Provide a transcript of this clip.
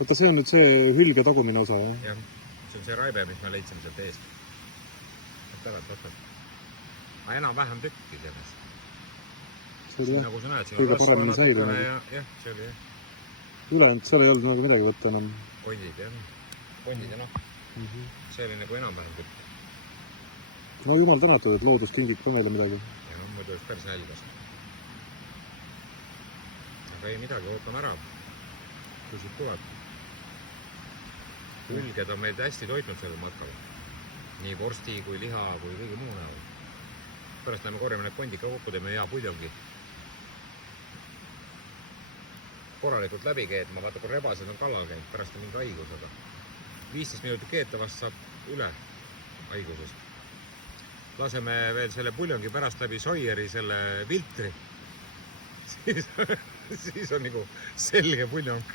Võtta, see on nüüd see hülge tagumine osa, jah? Jah, see on see raibe, mis me leidsime sealt eest. Võtavad. Aga enam-vähem tükki sellest. Siin, nagu sa näed, siin kõige paremini säilunud. Jah, see oli jah. Ülejäänud, seal ei olnud nagu midagi võtta enam. Kondid ja noh. See oli nagu enam-vähem tükk. No jumal tänatud, et loodus kingib ka meile midagi. Ja no, muidu oleks päris nälgas. Aga ei midagi, ootame ära. Kui siit tuleb. Hülged on meid hästi toitnud sellel matkal. Nii vorsti kui liha kui kõige muu näol. Pärast lähme korjame need kondid ka kokku, teeme hea puljongi. Korralikult läbi keetma, vaata kui rebased on kallal käinud, pärast on mingi haigus, aga 15 minutit keetavast saab üle haigusest. Laseme veel selle puljongi pärast läbi Sawyeri selle filtri. Siis on nagu selge puljong.